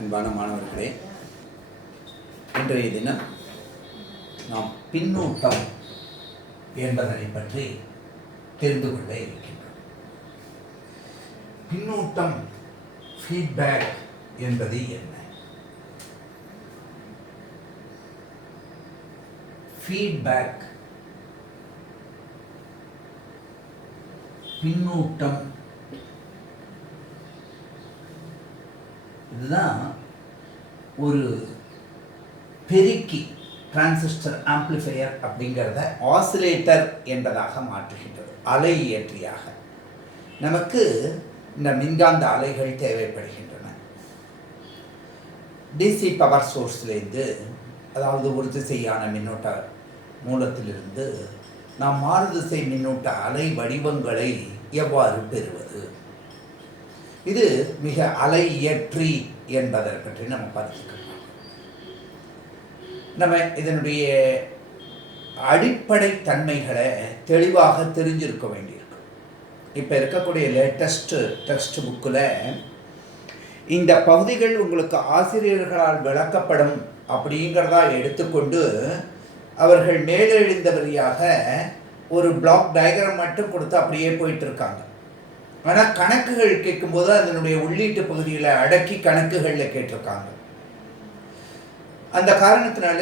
அன்பான மாணவர்களே, இன்றைய தினம் நாம் பின்னூட்டம் என்பதனை பற்றி தெரிந்து கொள்ள இருக்கின்றோம். பின்னூட்டம் ஃபீட்பேக் என்பது என்ன? ஃபீட்பேக், பின்னூட்டம், இதுதான் ஒரு பெருக்கி, டிரான்சிஸ்டர் ஆம்ப்ளிஃபையர் அப்படிங்கிறத ஆசிலேட்டர் என்பதாக மாற்றுகின்றது. அலை இயற்றியாக நமக்கு இந்த மின்காந்த அலைகள் தேவைப்படுகின்றன. டிசி பவர் சோர்ஸ்லேருந்து, அதாவது ஒரு திசையான மின்னோட்ட மூலத்திலிருந்து நாம் மாறுதிசை மின்னோட்ட அலை வடிவங்களை எவ்வாறு பெறுவது? இது மிக அலை இயற்றி என்பதை பற்றி நம்ம பார்த்துக்கலாம். நம்ம இதனுடைய அடிப்படை தன்மைகளை தெளிவாக தெரிஞ்சிருக்க வேண்டியிருக்கு. இப்போ இருக்கக்கூடிய லேட்டஸ்ட் டெக்ஸ்ட் புக்கில் இந்த பகுதிகள் உங்களுக்கு ஆசிரியர்களால் விளக்கப்படும் அப்படிங்கிறதா எடுத்துக்கொண்டு அவர்கள் மேலெழுந்தவரியாக ஒரு பிளாக் டயக்ராம் மட்டும் கொடுத்து அப்படியே போயிட்டு இருக்காங்க. ஆனால் கணக்குகள் கேட்கும்போது அதனுடைய உள்ளீட்டு பகுதிகளை அடக்கி கணக்குகளில் கேட்டிருக்காங்க. அந்த காரணத்தினால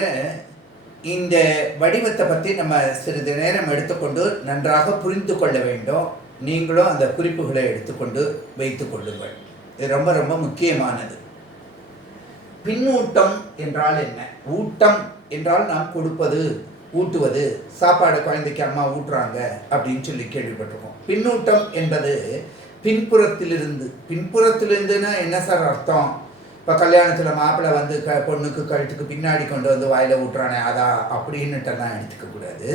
இந்த வடிவத்தை பற்றி நம்ம சிறிது நேரம் எடுத்துக்கொண்டு நன்றாக புரிந்து கொள்ள வேண்டும். நீங்களும் அந்த குறிப்புகளை எடுத்துக்கொண்டு வைத்து கொள்ளுங்கள். இது ரொம்ப ரொம்ப முக்கியமானது. பின்னூட்டம் என்றால் என்ன? ஊட்டம் என்றால் நாம் கொடுப்பது, ஊட்டுவது. சாப்பாடு குழந்தைக்கு அம்மா ஊட்டுறாங்க அப்படின்னு சொல்லி கேள்விப்பட்டிருக்கோம். பின்னூட்டம் என்பது பின்புறத்திலிருந்துன்னா என்ன சார் அர்த்தம்? இப்போ கல்யாணத்தில் மாப்பிள்ளை வந்து பொண்ணுக்கு கழுத்துக்கு பின்னாடி கொண்டு வந்து வாயில் ஊட்டுறானே அதா அப்படின்னுட்டெல்லாம் எடுத்துக்கக்கூடாது.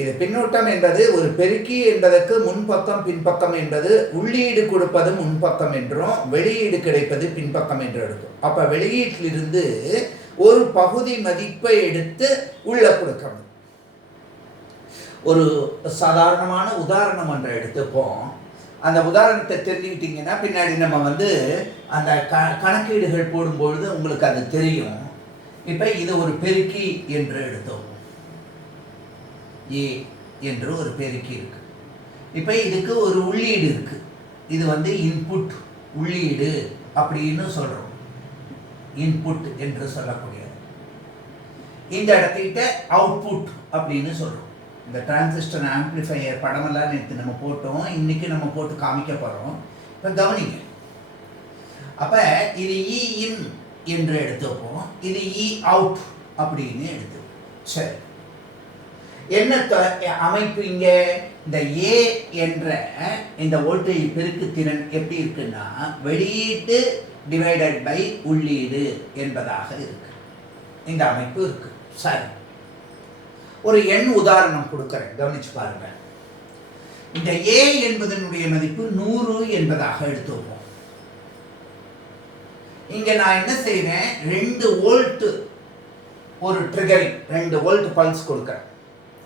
இது பின்னூட்டம் என்பது ஒரு பெருக்கி என்பதற்கு முன்பக்கம் பின்பக்கம் என்பது உள்ளீடு கொடுப்பது முன்பக்கம் என்றும் வெளியீடு கிடைப்பது பின்பக்கம் என்று எடுக்கும். அப்போ வெளியீட்டிலிருந்து ஒரு பகுதி மதிப்பை எடுத்து உள்ள கொடுக்கணும். ஒரு சாதாரணமான உதாரணம் ஒன்றை எடுத்துப்போம். அந்த உதாரணத்தை தெரிஞ்சுக்கிட்டிங்கன்னா பின்னாடி நம்ம அந்த கணக்கீடுகள் போடும்பொழுது உங்களுக்கு அது தெரியும். இப்போ இது ஒரு பெருக்கி என்று எடுத்தோம். ஏ என்று ஒரு பெருக்கி இருக்கு. இப்போ இதுக்கு ஒரு உள்ளீடு இருக்கு. இது இன்புட், உள்ளீடு அப்படின்னு சொல்கிறோம். இன்புட் என்று சொல்லக்கூடியது. இந்த இடத்துக்கிட்ட அவுட்புட் அப்படின்னு சொல்கிறோம். இந்த டிரான்சிஸ்டர் ஆம்ப்ளிஃபையர் படமெல்லாம் நேற்று நம்ம போட்டோம், இன்னைக்கு நம்ம போட்டு காமிக்க போகிறோம். இப்போ கவனிங்க. அப்போ இது இ இன் என்று எடுத்துப்போம், இது இ அவுட் அப்படின்னு எடுத்து. சரி, என்ன அமைப்பு இங்கே? இந்த ஏ என்ற இந்த வோல்டேஜ் பெருக்கு திறன் எப்படி இருக்குன்னா வெளியீட்டு டிவைடட் பை உள்ளீடு என்பதாக இருக்கு. இந்த அமைப்பு இருக்கு. சரி, ஒரு எண் உதாரணம் கொடுக்கிறேன், கவனிச்சு பாருங்க. இந்த ஏ என்பதனுடைய மதிப்பு 100 என்பதாக எடுத்துப்போம். இங்க நான் என்ன செய்வேன்? 2 வோல்ட் ஒரு ட்ரிகரிங், 2 வோல்ட் பல்ஸ் கொடுக்கிறேன்.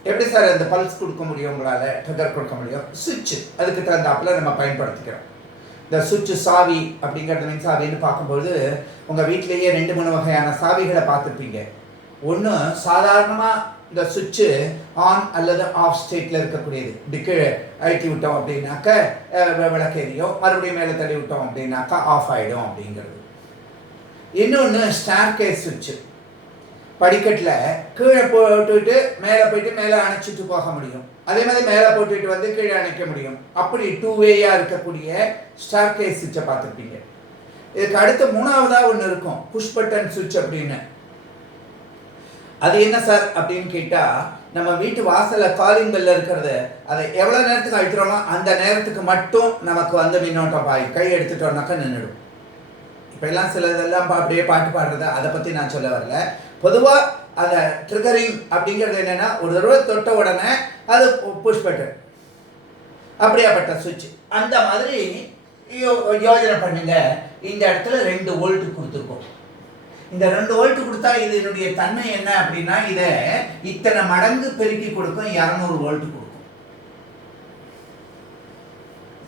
எப்படி சார் அந்த பல்ஸ் கொடுக்க முடியும்? உங்களால் ட்ரிகர் கொடுக்க முடியும். சுவிட்ச் அதுக்கு தகுந்தாப்புல நம்ம பயன்படுத்திக்கிறோம். இந்த சுவிட்ச் சாவி அப்படிங்கிறது மின் சாவின்னு பார்க்கும்போது உங்கள் வீட்டிலேயே 2-3 வகையான சாவிகளை பார்த்துருப்பீங்க. ஒன்று சாதாரணமாக இந்த சுவிட்சு ஆன் அல்லது ஆஃப் ஸ்டேட்டில் இருக்கக்கூடியது. இப்படி அழுத்தி விட்டோம் அப்படின்னாக்க விளக்கேறியும், மறுபடியும் மேலே தள்ளி விட்டோம் அப்படின்னாக்கா ஆஃப் ஆகிடும் அப்படிங்கிறது. இன்னொன்று ஸ்டார்கேஸ் சுவிட்சு. படிக்கட்டில் கீழே போட்டுவிட்டு மேலே போயிட்டு மேலே அணைச்சிட்டு போக முடியும். அதே மாதிரி மேலே போட்டுட்டு கீழே அணைக்க முடியும். அப்படி 2 வேயாக இருக்கக்கூடிய ஸ்டார்கேஸ் சுவிட்சை பார்த்துருப்பீங்க. இதுக்கு அடுத்து 3ஆவதாக ஒன்று இருக்கும், புஷ் பட்டன் சுவிட்ச் அப்படின்னு. அது என்ன சார் அப்படின்னு கேட்டால், நம்ம வீட்டு வாசலில் காலிங் பெல்ல இருக்கிறது, அதை எவ்வளோ நேரத்துக்கு அழுத்துறோமோ அந்த நேரத்துக்கு மட்டும் நமக்கு மின்னோட்டம் பாய், கை எடுத்துட்டோம்னாக்கா நின்றுடும். இப்போ எல்லாம் சிலதெல்லாம் அப்படியே பாட்டு பாடுறது, அதை பற்றி நான் சொல்ல வரல. பொதுவாக அந்த ட்ரிகரிங் அப்படிங்கிறது என்னென்னா, ஒரு தடவை தொட்ட உடனே அது புஷ் பட்டன், அப்படியாப்பட்ட சுவிட்ச். அந்த மாதிரி யோஜனை பண்ணுங்க. இந்த இடத்துல 2 வோல்ட் கொடுத்துருக்கோம். இந்த 2 வோல்ட் கொடுத்தா இதனுடைய தன்மை என்ன அப்படின்னா, இதை இத்தனை மடங்கு பெருக்கி கொடுக்கும், 200 வோல்ட் கொடுக்கும்.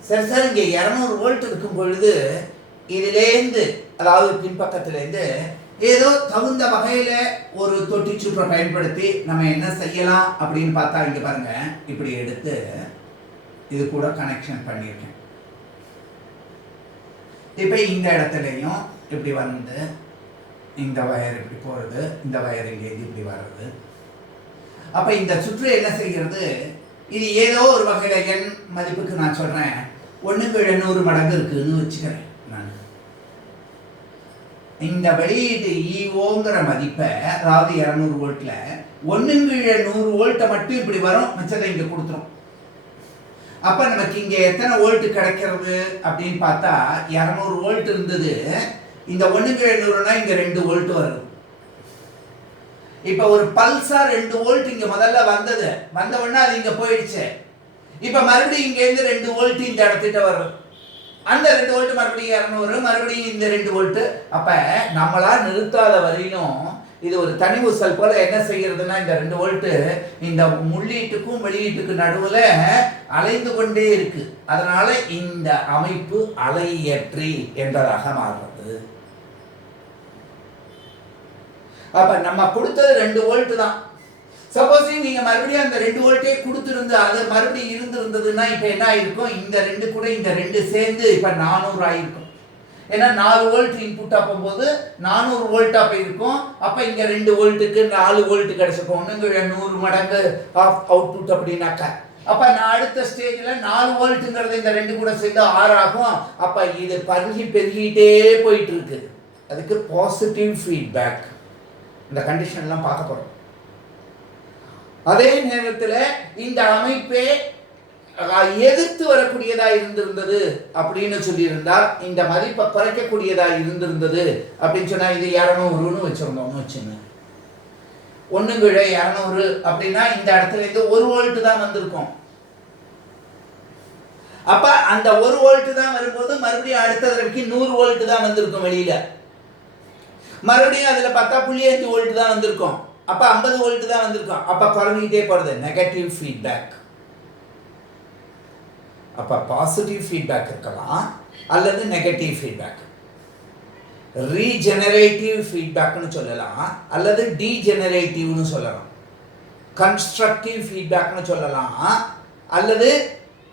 சரி சார், இங்கே 200 வோல்ட் இருக்கும் பொழுது இதிலேருந்து அதாவது பின்பக்கத்திலேருந்து ஏதோ தகுந்த வகையில் ஒரு தொட்டி சுற்றை பயன்படுத்தி நம்ம என்ன செய்யலாம் அப்படின்னு பார்த்தா இங்கே பாருங்க, இப்படி எடுத்து இது கூட கனெக்ஷன் பண்ணியிருக்கேன். இப்போ இந்த இடத்துலையும் இப்படி வந்து இந்த வயர் இப்படி போகிறது, இந்த வயர் இங்கேருந்து இப்படி வர்றது. அப்போ இந்த சுற்று என்ன செய்கிறது, இது ஏதோ ஒரு வகையில் எண் மதிப்புக்கு நான் சொல்கிறேன் 1/700 மடங்கு இருக்குதுன்னு வச்சுக்கிறேன். நான் இந்த வெளியீட்டு ஈஓங்கிற மதிப்பை, அதாவது 200 வோல்ட்டில் 1/100 வோல்ட்டை மட்டும் இப்படி வரும், மிச்சத்தை இங்கே கொடுத்துரும். அப்போ நமக்கு இங்கே எத்தனை வோல்ட் கிடைக்கிறது அப்படின்னு பார்த்தா 200 வோல்ட் இருந்தது. இந்த 1/100னா இங்கே 2 வோல்ட் வருது. இப்போ ஒரு பல்ஸா 2 வோல்ட் இங்கே முதல்ல வந்தது, வந்த உடனே அது இங்கே போயிடுச்சு. இப்போ மறுபடியும் இங்கேருந்து 2 வோல்ட் இந்த இடத்துக்கிட்ட வரும். அந்த 2 வோல்ட் மறுபடியும் 200, மறுபடியும் இந்த 2 வோல்ட். அப்போ நம்மளா நிறுத்தாத வரையிலும் இது ஒரு தனி ஊசல் போல என்ன செய்யறதுன்னா, இந்த 2 வோல்ட் இந்த உள்ளீட்டுக்கும் வெளியீட்டுக்கு நடுவில் அலைந்து கொண்டே இருக்கு. அதனால இந்த அமைப்பு அலையேற்றி என்பதாக மாறுறது. அப்ப நம்ம கொடுத்தது 2 வோல்ட் தான். சப்போஸ் நீங்க மறுபடியும் அந்த 2 வோல்ட்டே கொடுத்துருந்து அது மறுபடியும் இருந்திருந்ததுன்னா இப்ப என்ன ஆயிருக்கும், இந்த 2 கூட இந்த 2 சேர்ந்து இப்ப 400 ஆயிருக்கும். ஏன்னா 4 வோல்ட் இன்புட்டா போகும்போது 400 வோல்ட்டா போயிருக்கும். அப்ப இங்க 2 வோல்ட்டுக்கு 4 வோல்ட் கிடைச்சிருக்கும். 100 மடங்கு அவுட்புட் அப்படின்னாக்கா, அப்ப நான் அடுத்த ஸ்டேஜ்ல 4 வோல்ட்டுங்கிறது இந்த 2 கூட சேர்ந்து 6 ஆகும். அப்ப இது பெருகிட்டே போயிட்டு இருக்கு. அதுக்கு பாசிட்டிவ் ஃபீட்பேக். இந்த கண்டிஷன்லாம் பார்க்க போறோம். அதே நேரத்தில் இந்த அமைப்பே எதிர்த்து வரக்கூடியதா இருந்திருந்தது அப்படின்னு சொல்லியிருந்தால், இந்த மதிப்பை குறைக்கக்கூடியதா இருந்திருந்தது அப்படின்னு சொன்னா, இது 200ன்னு வச்சிருந்தோம்னு வச்சுங்க. 1/200 அப்படின்னா இந்த இடத்துல இருந்து 1 வோல்ட் தான் வந்திருக்கும். அப்ப அந்த 1 வோல்ட் தான் வரும்போது மறுபடியும் அடுத்த தடவைக்கு 100 வோல்ட் தான் வந்திருக்கும் வெளியில. மறுபடியும் அதுல பார்த்தா 0.5 வோல்ட் தான் வந்திருக்கும். அப்ப 50 வோல்ட் தான் வந்திருக்கும். அப்ப குறைஞ்சிட்டே போறது, நெகட்டிவ் ஃபீட்பேக். அப்ப பாசிட்டிவ் ஃபீட்பேக் இருக்கலாம் அல்லது நெகட்டிவ் ஃபீட்பேக். ரீஜெனரேட்டிவ் ஃபீட்பேக்னு சொல்லலாம் அல்லது டீஜெனரேட்டிவ்னு சொல்லலாம். கன்ஸ்ட்ரக்டிவ் ஃபீட்பேக்னு சொல்லலாம் அல்லது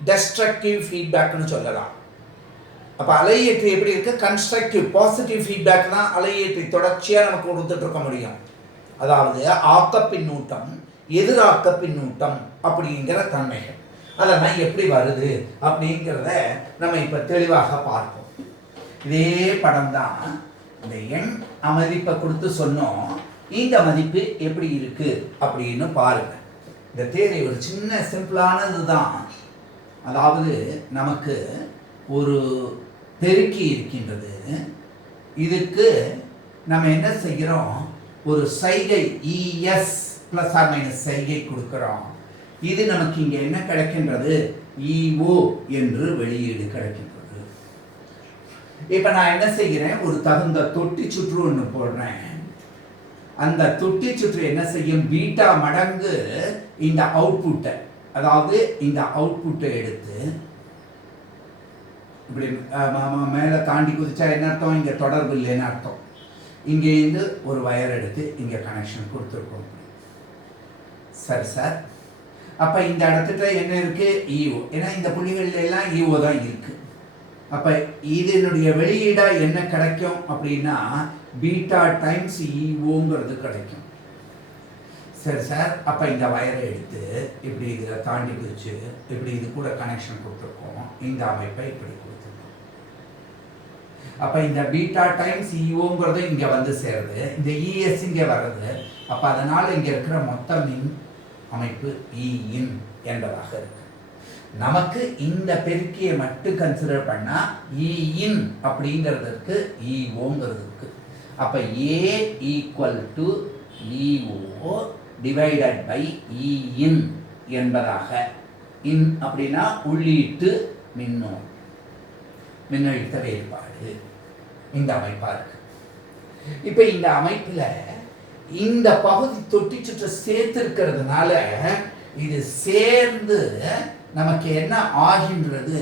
டெஸ்ட்ரக்டிவ் ஃபீட்பேக்னு சொல்லலாம். அப்போ அலையேற்றி எப்படி இருக்கு, கன்ஸ்ட்ரக்டிவ் பாசிட்டிவ் ஃபீட்பேக் தான் அலையேற்றி தொடர்ச்சியாக நமக்கு கொடுத்துட்டு இருக்க முடியும். அதாவது ஆக்க பின்னூட்டம், எதிராக்க பின்னூட்டம் அப்படிங்கிற தன்மைகள் அதெல்லாம் எப்படி வருது அப்படிங்கிறத நம்ம இப்போ தெளிவாக பார்ப்போம். இதே படம் தான். இந்த எண் மதிப்பை கொடுத்து சொன்னோம், இந்த மதிப்பு எப்படி இருக்கு அப்படின்னு பாருங்க. இந்த தேரி ஒரு சின்ன சிம்பிளானது தான். அதாவது நமக்கு ஒரு பெருக்கி இருக்கின்றது. இதுக்கு நம்ம என்ன செய்கிறோம், ஒரு சைகை இஎஸ் பிளஸ் ஆர் மைனஸ் சைகை கொடுக்கிறோம். இது நமக்கு இங்கே என்ன கிடைக்கின்றது, இஓ என்று வெளியீடு கிடைக்கின்றது. இப்போ நான் என்ன செய்கிறேன், ஒரு தகுந்த தொட்டி சுற்று ஒன்று போடுறேன். அந்த தொட்டி சுற்று என்ன செய்யும், பீட்டா மடங்கு இந்த அவுட்புட்டை, அதாவது இந்த அவுட்புட்டை எடுத்து இப்படி மேலே தாண்டி குதிச்சா என்ன அர்த்தம், இங்கே தொடர்பு இல்லைன்னு அர்த்தம். இங்கேருந்து ஒரு வயர் எடுத்து இங்கே கனெக்ஷன் கொடுத்துருக்கோம். சரி சார். அப்போ இந்த இடத்துல என்ன இருக்கு, ஈஓ. ஏன்னா இந்த புள்ளிகள்ல எல்லாம் ஈஓ தான் இருக்கு. அப்போ இதனுடைய வெளியீடா என்ன கிடைக்கும் அப்படின்னா, பீட்டா டைம்ஸ் ஈஓங்கிறது கிடைக்கும். சரி சார். அப்போ இந்த வயரை எடுத்து இப்படி இதில் தாண்டி குதிச்சு இப்படி இது கூட கனெக்ஷன் கொடுத்துருக்கோம். இந்த அமைப்பை இப்படி கொடுத்துருக்கோம். அப்போ இந்த பீட்டா டைம்ஸ் ஈஓங்கிறது இங்கே வந்து சேருது, இந்த இஎஸ் இங்கே வர்றது. அப்போ அதனால் இங்கே இருக்கிற மொத்த மின் அமைப்பு இன் என்பதாக இருக்கு. நமக்கு இந்த பெருக்கியை மட்டும் கன்சிடர் பண்ணா இன் அப்படிங்கிறதுக்கு இஓங்கிறதுக்கு. அப்ப A equal to E O divided by in என்பதாக. இன் அப்படின்னா உள்ளீட்டு மின்னழுத்த வேறுபாடு இந்த அமைப்பா இருக்கு. இப்ப இந்த அமைப்புல இந்த பகுதி தொட்டி சுற்று சேர்த்து இருக்கிறதுனால இது சேர்ந்து நமக்கு என்ன ஆகின்றது,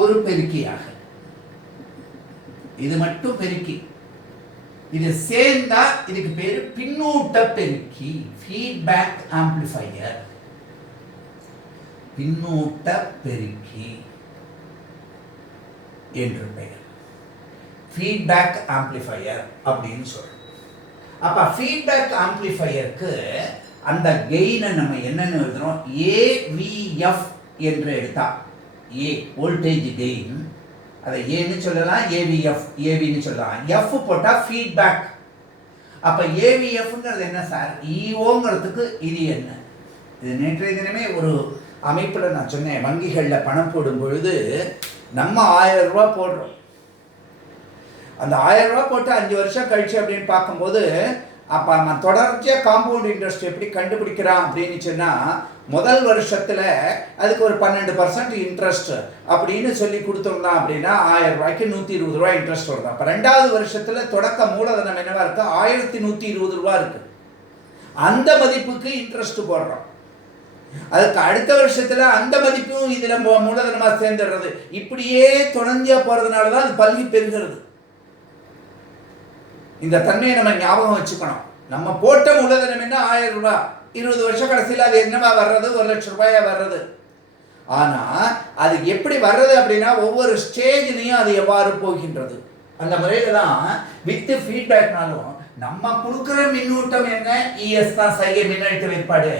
ஒரு பெருக்கியாக. இது மட்டும் பெருக்கி, இது சேர்ந்தா இதுக்கு பேரு பின்னூட்ட பெருக்கி, ஃபீட்பேக் ஆம்ப்ளிஃபையர். பின்னூட்ட பெருக்கி என்று பெயர், ஃபீட்பேக் ஆம்ப்ளிஃபையர் அப்படின்னு சொல்றோம். அப்ப ஃபீட்பேக் ஆம்ப்ளிஃபையருக்கு அந்த கெயினை நம்ம என்னன்னு எழுதுறோம், ஏவிஎஃப் என்று எடுத்தா, ஏ வோல்டேஜ் கெயின், அதை ஏன்னு சொல்லலாம், ஏவிஎஃப் ஏவின்னு சொல்லலாம். எஃப் போட்டா ஃபீட்பேக். அப்ப ஏவிஎஃப்ங்கிறது என்ன சார், இஓங்கிறதுக்கு இது என்ன? இது நேற்றைய தினமே ஒரு அமைப்பில் நான் சொன்னேன், வங்கிகளில் பணம் போடும் பொழுது நம்ம 1000 ரூபாய் போடுறோம். அந்த 1000 ரூபாய் போட்டு 5 வருஷம் கழிச்சு அப்படின்னு பார்க்கும்போது, அப்போ நம்ம தொடர்ச்சியாக காம்பவுண்ட் இன்ட்ரெஸ்ட் எப்படி கண்டுபிடிக்கிறான் அப்படின்னு சொன்னால், முதல் வருஷத்தில் அதுக்கு ஒரு 12% இன்ட்ரெஸ்ட் அப்படின்னு சொல்லி கொடுத்தோம்னா அப்படின்னா 1000 ரூபாய்க்கு 120 ரூபாய் இன்ட்ரெஸ்ட் வருது. அப்போ 2வது வருஷத்தில் தொடக்க மூலதனம் என்னவா இருக்குது, 1120 ரூபா இருக்குது. அந்த மதிப்புக்கு இன்ட்ரெஸ்ட் போடுறோம். அதுக்கு அடுத்த வருஷத்துல அந்த மதிப்பும் இதுல மூலதனமா சேர்ந்துடுறது. இப்படியே தொடர்ந்தியா போறதுனால தான் அது பல்கி பெருகிறது. இந்த தன்மையை நம்ம ஞாபகம் வச்சுக்கணும். நம்ம போட்ட மூலதனம் என்ன, 1000 ரூபாய், 20 வருஷம் கடைசியில் அது என்னவா வர்றது, 1 லட்சம் ரூபாயா வர்றது. ஆனா அது எப்படி வர்றது அப்படின்னா, ஒவ்வொரு ஸ்டேஜ்லையும் அது எவ்வாறு போகின்றது. அந்த முறையில தான் வித் ஃபீட்பேக்னாலும் நம்ம கொடுக்குற மின்னூட்டம் என்ன, இஎஸ் தான் சைகை மின்னழுத்த வேறுபாடு.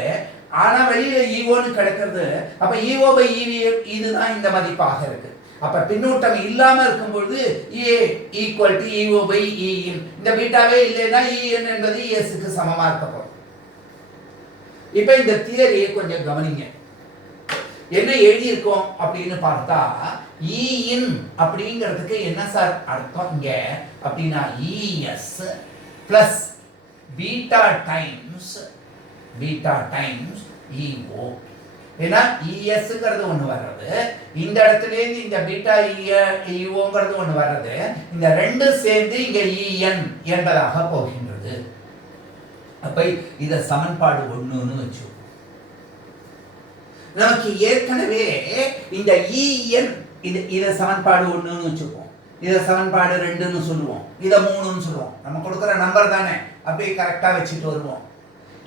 ஆனா வெளியில ஈஓன்னு கிடைக்கிறது. அப்ப ஈஓ பை இவி இதுதான் இந்த மதிப்பாக இருக்கு. அப்ப பின்னூட்டம் இல்லாம இருக்கும்போது ஏ ஈக்குவல் டு ஈஓ பை இஇன். இந்த பீட்டாவே இல்லைன்னா இஎன் என்பது இஎஸ்க்கு சமமா இருக்க போகுது. இப்ப இந்த தியரியை கொஞ்சம் கவனிங்க. என்ன எழுதி இருக்கோம் அப்படின்னு பார்த்தா, இஇன் அப்படிங்கிறதுக்கு என்ன சார் அர்த்தம் இங்க அப்படின்னா, E S plus beta times E O. ஏன்னா இஎஸ்ங்கிறது ஒன்று வர்றது, இந்த இடத்துலேருந்து இந்த பீட்டா இஓங்கிறது ஒன்று வர்றது, இந்த ரெண்டு சேர்ந்து இங்க இஎன் என்பதாக போகின்றது. அப்ப இத சமன்பாடு 1ன்னு வச்சு நமக்கு ஏற்கனவே இந்த இஎன் இத சமன்பாடு 1ன்னு வச்சுப்போம், இத சமன்பாடு 2ன்னு சொல்லுவோம், இத 3ன்னு சொல்லுவோம். நம்ம கொடுக்குற நம்பர் தானே, அப்படியே கரெக்டா வச்சுட்டு வருவோம்.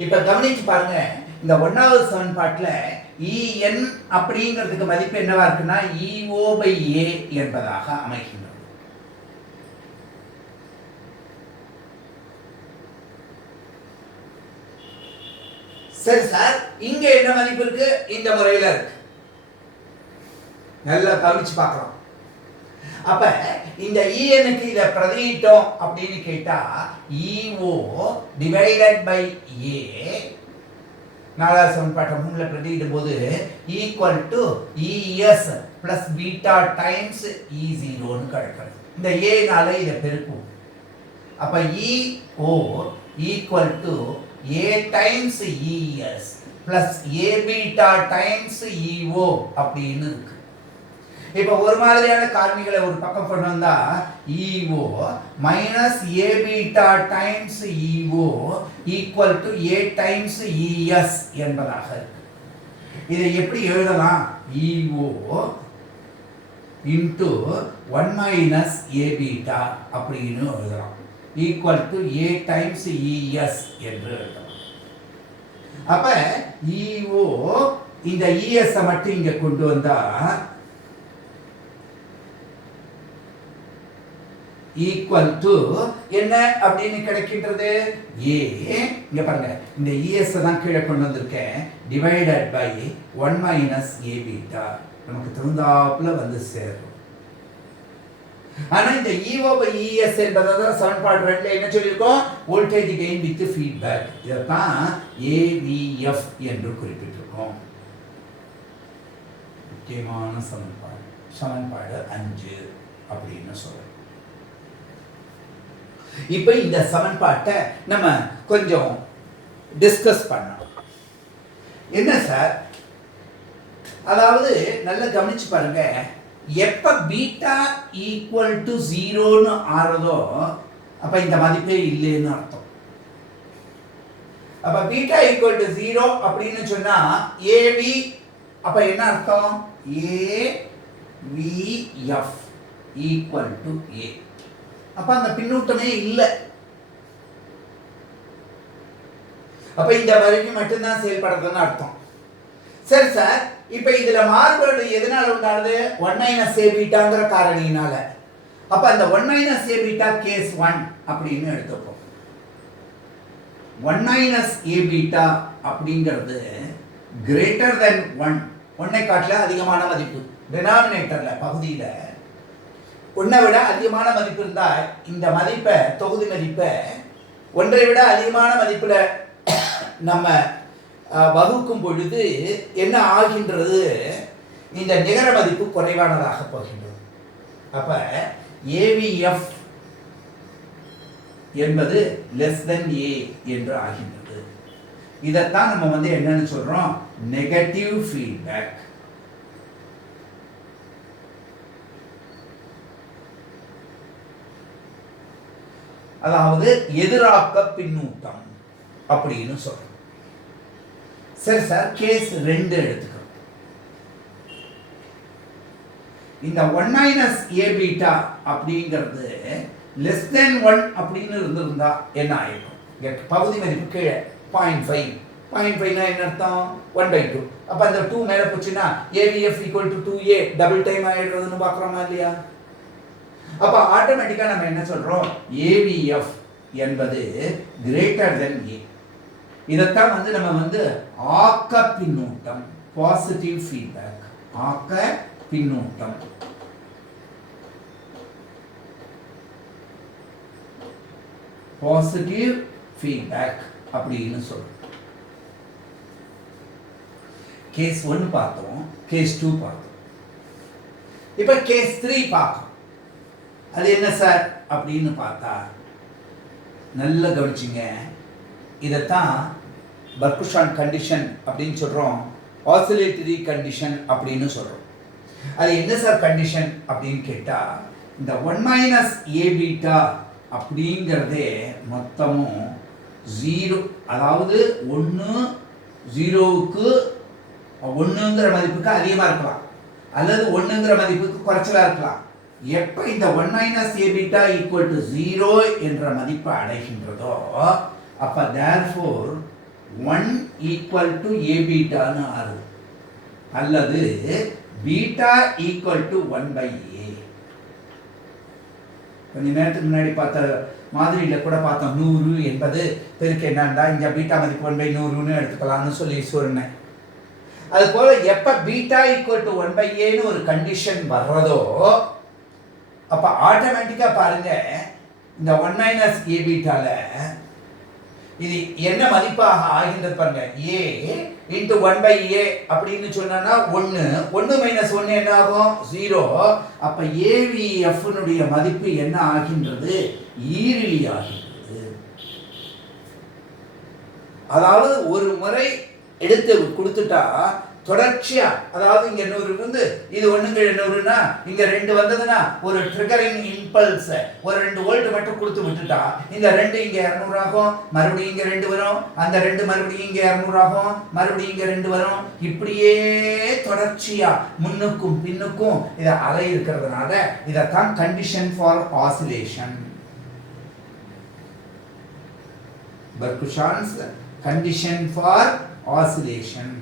இப்ப கவனிச்சு பாருங்க, இந்த 1வது சமன்பாட்டுல இஎன் அப்படிங்கிறதுக்கு மதிப்பு என்னவா இருக்குன்னா, இஓ பை ஏ என்பதாக அமைகின்றது. சரி சார், இங்க என்ன மதிப்பு இருக்கு, இந்த முறையில இருக்கு. நல்லா கவனிச்சு பார்க்கலாம். அப்ப இந்த இஎனுக்கு இத பிரதியிட்டோம் அப்படின்னு கேட்டா, இஓ டிவைடட் பை ஏ 4வது சமன்பாட்டை 3ல பிரதியிடும் போது equal to E S plus beta times இ0ன்னு கிடைக்கிறது. இந்த ஏனால இதை பெருக்கும். அப்ப E O equal to A times E S plus A beta times E O அப்படின்னு இருக்கு. இப்ப ஒரு மாதிரியான காரணிகளை ஒரு பக்கம் கொண்டு வந்தா, E O minus A beta times E O equal to A times E S என்பதாக இருக்கு. இதை எப்படி எழுதலாம், E O into 1 minus A beta அப்படின்னு எழுதலாம், equal to A times E S என்று எழுதலாம். அப்ப இஓ இந்த இஎஸ் மட்டும் இங்க கொண்டு வந்தா ஈக்குவல் டு என்ன அப்படின்னு கிடைக்கின்றது, ஏ. இங்க பாருங்க, இந்த இஎஸ் தான் கீழே கொண்டு வந்திருக்கேன், divided by 1 minus A beta. நமக்கு தகுந்தாப்புல வந்து சேரும். ஆனா இந்த இஓ பை இஎஸ் என்பதான் சமன்பாடு 2ல என்ன சொல்லியிருக்கோம், வோல்டேஜ் கெயின் வித் ஃபீட்பேக். இதைத்தான் ஏவிஎஃப் என்று குறிப்பிட்டிருக்கோம். முக்கியமான சமன்பாடு 5 அப்படின்னு சொல்றோம். இப்ப இந்த சமன்பாட்டை நம்ம கொஞ்சம் டிஸ்கஸ் பண்ணோம். என்ன சார், அதாவது நல்லா கவனிச்சு பாருங்க, எப்ப பீட்டா ஈக்குவல் டு 0ன்னு ஆறதோ அப்ப இந்த மதிப்பே இல்லைன்னு அர்த்தம். அப்ப பீட்டா ஈக்குவல் டு 0 அப்படின்னு சொன்னா ஏவி, அப்ப என்ன அர்த்தம், ஏவிஎஃப் ஈக்குவல் டு ஏ. அப்ப அந்த பின்னூட்டமே இல்லை. அப்ப இந்த வரைக்கு மட்டும்தான் செயல்படுறதுன்னு அர்த்தம். சரி சார், இப்ப இதுல மாறுபாடு எதனால உண்டானது? 1 - a பீட்டாங்கிற காரணியினால. அப்ப அந்த 1 - a பீட்டா கேஸ் 1 அப்படின்னு எடுத்துப்போம். 1 - a பீட்டா அப்படிங்கிறது கிரேட்டர் தென் 1, 1 காட்டில அதிகமான மதிப்பு, டினாமினேட்டர்ல பகுதியில 1 விட அதிகமான மதிப்பு இருந்தா இந்த மதிப்பை, தொகுதி மதிப்பை 1 விட அதிகமான மதிப்புல நம்ம வகுக்கும் பொழுது என்ன ஆகின்றது? இந்த நிகர மதிப்பு குறைவானதாக போகின்றது. அப்ப AVF என்பது less than A என்று ஆகின்றது. இதைத்தான் நம்ம என்னன்னு சொல்றோம்? Negative feedback. அதாவது எதிராக்க பின்னூட்டம் அப்படின்னு சொல்றோம். சரி சார், கேஸ் 2 எடுத்துக்கிறோம். இந்த 1 - a பீட்டா அப்படிங்கிறது less than 1 அப்படின்னு இருந்திருந்தா என்ன ஆயிருக்கும்? பகுதி மதிப்பு கீழே 0.5. 0.5 என்ன அர்த்தம்? 1/2. அப்ப அந்த 2 மேல போச்சுன்னா AVF = 2A டபுள் டைம் ஆயிடுறதுன்னு பார்க்குறோமா இல்லையா? அப்ப ஆட்டோமேட்டிக்கா நம்ம என்ன சொல்றோம்? AVF என்பது கிரேட்டர் தென் A. இதைத்தான் நம்ம ஆக்க பின்னூட்டம், பாசிட்டிவ் ஃபீட்பேக், ஆக்க பின்னூட்டம். பாசிட்டிவ் ஃபீட்பேக் அப்படின்னு சொல்றோம். கேஸ் 1 பார்த்தோம், கேஸ் 2 பார்த்தோம். இப்ப கேஸ் 3 பார்க்கணும். அது என்ன சார் அப்படின்னு பார்த்தா, நல்லா கவனிச்சிங்க. இதைத்தான் பர்குஷான் கண்டிஷன் அப்படின்னு சொல்கிறோம், ஆசிலேட்டரி கண்டிஷன் அப்படின்னு சொல்கிறோம். அது என்ன சார் கண்டிஷன் அப்படின்னு கேட்டால், இந்த 1 - a பீட்டா அப்படிங்கிறதே மொத்தமும் 0, அதாவது 1 0க்கு 1ங்கிற மதிப்புக்கு அதிகமாக இருக்கலாம், அல்லது 1ங்கிற மதிப்புக்கு குறைச்சலாக இருக்கலாம். எப்போ இந்த 1 - a பீட்டா = 0 என்ற மதிப்பை அடைகின்றதோ அப்போ therefore 1 = a பீட்டான்னு ஆறுது, அல்லது பீட்டா = 1/a. கொஞ்ச நேரத்துக்கு முன்னாடி பார்த்த மாதிரியில் கூட பார்த்தோம், 100 என்பது பெருக்கு என்னன்னா இங்கே பீட்டா மதிப்பு 1/100ன்னு எடுத்துக்கலாம்னு சொல்லி சொன்னேன். அதுபோல் எப்போ பீட்டா = 1/aன்னு ஒரு கண்டிஷன் வர்றதோ அப்போ ஆட்டோமேட்டிக்காக பாருங்க, இந்த 1 - a பீட்டால இது என்ன மதிப்பாக ஆகின்றது பாருங்க, a × 1/a அப்படின்னு சொன்னா 1, 1 - 1 என்ன ஆகும்? 0. அப்ப AVF மதிப்பு என்ன ஆகின்றது? ஈரிலி ஆகின்றது. அதாவது ஒரு முறை எடுத்து கொடுத்துட்டா தொடர்ச்சியா, அதாவது இங்க 100 இருந்து இது 1/100னா இங்க 2 வந்ததுன்னா ஒரு ட்ரிகரிங் இம்பல்ஸ், ஒரு 2 வோல்ட் மட்டும் கொடுத்து விட்டுட்டா இந்த 2 இங்க 200 ஆகும், மறுபடியும் இங்க 2 வரும், அந்த 2 மறுபடியும் இங்க 200 ஆகும், மறுபடியும் இங்க 2 வரும். இப்படியே தொடர்ச்சியா முன்னுக்கும் பின்னுக்கும் இத அலை இருக்கிறதுனால இதத்தான் condition for oscillation, Barkhausen's condition for oscillation.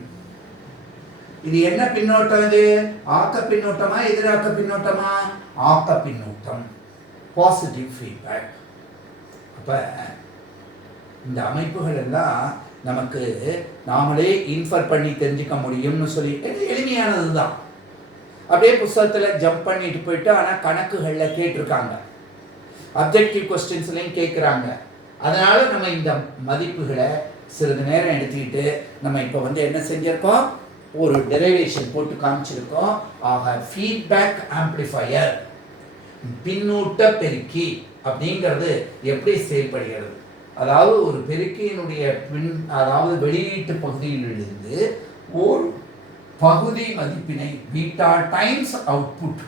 இது என்ன பின்னோட்டம்? இது ஆக்க பின்னோட்டமா எதிராக்க பின்னோட்டமா? ஆக்க பின்னோட்டம், பாசிட்டிவ் ஃபீட்பேக். அப்ப இந்த அமைப்புகள் எல்லாம் நமக்கு நாமளே இன்ஃபர் பண்ணி தெரிஞ்சுக்க முடியும்னு சொல்லி எளிமையானது தான். அப்படியே புத்தகத்தில் ஜம்ப் பண்ணிட்டு போயிட்டு, ஆனால் கணக்குகளில் கேட்டிருக்காங்க, அப்ஜெக்டிவ் கொஸ்டின்ஸ்லையும் கேட்குறாங்க. அதனால நம்ம இந்த மதிப்புகளை சிறிது நேரம் எடுத்துக்கிட்டு நம்ம இப்போ என்ன செஞ்சிருக்கோம்? ஒரு டெரிவேஷன் போட்டு காமிச்சிருக்கோம். ஆக ஃபீட்பேக் ஆம்ப்ளிஃபையர், பின்னூட்ட பெருக்கி அப்படிங்கிறது எப்படி செயல்படுகிறது? அதாவது ஒரு பெருக்கியினுடைய அதாவது வெளியீட்டு பகுதியிலிருந்து ஒரு பகுதி மதிப்பினை பீட்டா டைம்ஸ் அவுட்புட்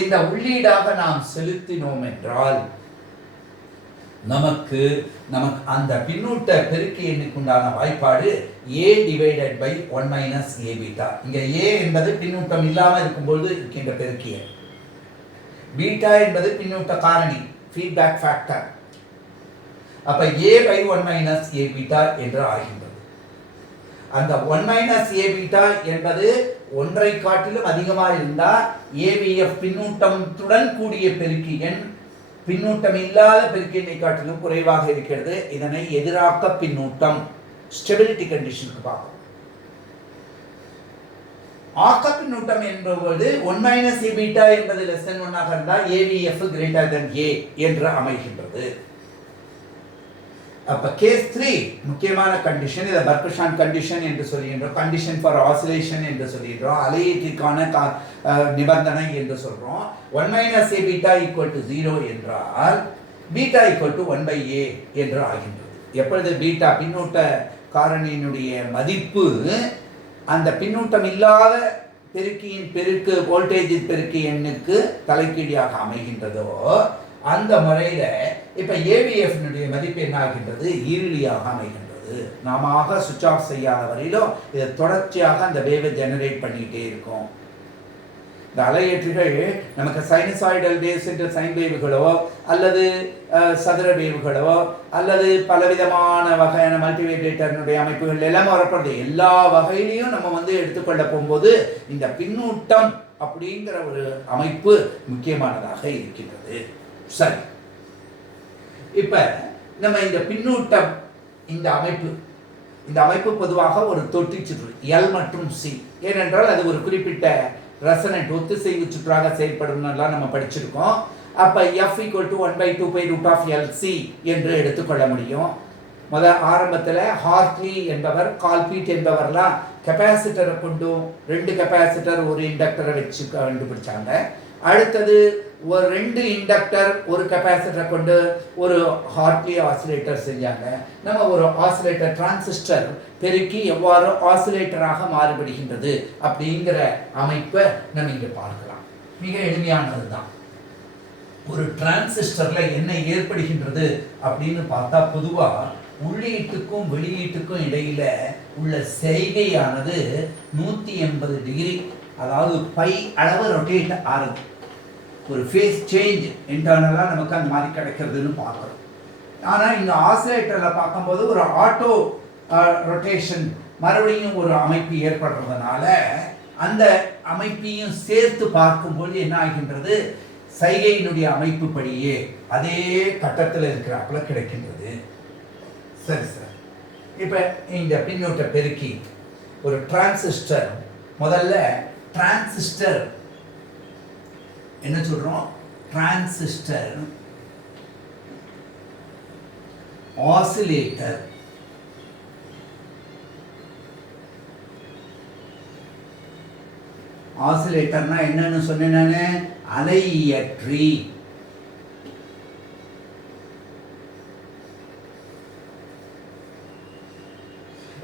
இந்த உள்ளீடாக நாம் செலுத்தினோம் என்றால் நமக்கு அந்த பின்னூட்ட பெருக்கி எண்ணுக்குண்டான வாய்ப்பாடு A/1 - a பீட்டா. இங்க A என்பது பின்னூட்டம் இல்லாமல் இருக்கும்போது இருக்கின்ற பெருக்கிய, பீட்டா என்பது பின்னூட்ட காரணி, ஃபீட்பேக் ஃபேக்டர். அப்ப a by 1 minus a beta என்று ஆகின்றது. அந்த 1 minus a beta என்பது ஒன்றை காட்டிலும் அதிகமாக இருந்தால் AVF பின்னூட்டத்துடன் கூடிய பெருக்கி எண் பின்னூட்டம் இல்லாத பெருக்கி எண்ணை காட்டிலும் குறைவாக இருக்கிறது. இதனை எதிராக்க பின்னூட்டம், ஸ்டெபிலிட்டி கண்டிஷனுக்கு பார்ப்போம். ஆக்க பின்னூட்டம் என்பது 1 minus a beta என்பது less than 1 ஆக இருந்தால் AVF greater than A என்று அமைகின்றது. அப்ப கேஸ் 3 முக்கியமான கண்டிஷன், இதை பர்குஷான் கண்டிஷன் என்று சொல்கின்றோம், கண்டிஷன் ஃபார் ஆசிலேஷன் என்று சொல்கின்றோம், அலையீட்டிற்கான நிபந்தனை என்று சொல்றோம். 1 minus a beta equal to 0 என்றால் beta equal to 1 by a என்று ஆகின்றது. எப்பொழுது பீட்டா பின்னூட்ட காரணியினுடைய மதிப்பு அந்த பின்னூட்டம் இல்லாத பெருக்கியின் பெருக்கு வோல்டேஜ் பெருக்கி எண்ணுக்கு தலைக்கீழியாக அமைகின்றதோ அந்த முறையில இப்ப AVF மதிப்பு என்ன ஆகின்றது, ஈரிலியாக அமைகின்றது. நாம சுவிட்ச் ஆஃப் செய்யாத வரையிலும் இதை தொடர்ச்சியாக அந்த வேவை ஜெனரேட் பண்ணிக்கிட்டே இருக்கும். இந்த அலையேற்றுகள் நமக்கு சைனசாய்டல் வேவ்ஸ் என்ற சைன் வேவுகளோ அல்லது சதுர வேவுகளோ அல்லது பலவிதமான வகையான மல்டிவேட்டனுடைய அமைப்புகள் எல்லாம் வரப்படுது. எல்லா வகையிலையும் நம்ம எடுத்துக்கொள்ள போகும்போது இந்த பின்னூட்டம் அப்படிங்கிற ஒரு அமைப்பு முக்கியமானதாக இருக்கின்றது. சரி, இப்ப நம்ம இந்த பின்னூட்டம் இந்த அமைப்பு பொதுவாக ஒரு தொட்டி சுற்று L மற்றும் C, ஏனென்றால் அது ஒரு குறிப்பிட்ட ரெசனன்ட் ஒத்திசைவு சுற்றாக செயல்படும் நம்ம படிச்சிருக்கோம். அப்ப F equal to 1 by 2 pi root of LC என்று எடுத்துக்கொள்ள முடியும். ஆரம்பத்தில் ஹார்ட்லி என்பவர், கால்பீட் என்பவர்லாம் கெப்பாசிட்டரை கொண்டு 2 கெப்பாசிட்டர் ஒரு இண்டக்டரை வச்சு கண்டுபிடிச்சாங்க. அடுத்தது ஒரு 2 இண்டக்டர் ஒரு கெப்பாசிட்டரை கொண்டு ஒரு ஹார்ட்லி ஆசிலேட்டர் செஞ்சாங்க. நம்ம ஒரு ஆசிலேட்டர் டிரான்சிஸ்டர் பெருக்கி எவ்வாறு ஆசிலேட்டராக மாறுபடுகின்றது அப்படிங்கிற அமைப்பை நம்ம இங்கே பார்க்கலாம். மிக எளிமையானது தான். ஒரு டிரான்சிஸ்டர்ல என்ன ஏற்படுகின்றது அப்படின்னு பார்த்தா பொதுவாக உள்ளீட்டுக்கும் வெளியீட்டுக்கும் இடையில உள்ள செய்கையானது 180 டிகிரி, அதாவது பை அளவு ரொட்டேட் ஆகுது. ஒரு ஃபேஸ் சேஞ்ச் இன்டர்னலாக நமக்கு அந்த மாதிரி கிடைக்கிறதுன்னு பார்க்குறோம். ஆனால் இந்த ஆசிலேட்டரில் பார்க்கும்போது ஒரு ஆட்டோ ரொட்டேஷன் மறுபடியும் ஒரு அமைப்பு ஏற்படுறதுனால அந்த அமைப்பையும் சேர்த்து பார்க்கும்போது என்ன ஆகின்றது, சைகையினுடைய அமைப்பு படியே அதே கட்டத்தில் இருக்கிறாப்புல கிடைக்கின்றது. சரி சார், இப்போ இந்த பின்னூட்ட பெருக்கி ஒரு டிரான்சிஸ்டர், முதல்ல டிரான்சிஸ்டர் என்ன சொல்றோம், டிரான்சிஸ்டர் ஆசிலேட்டர் ஆசிலேட்டர்னா என்னன்னு சொன்னேன் நானு, அலையியற்றி.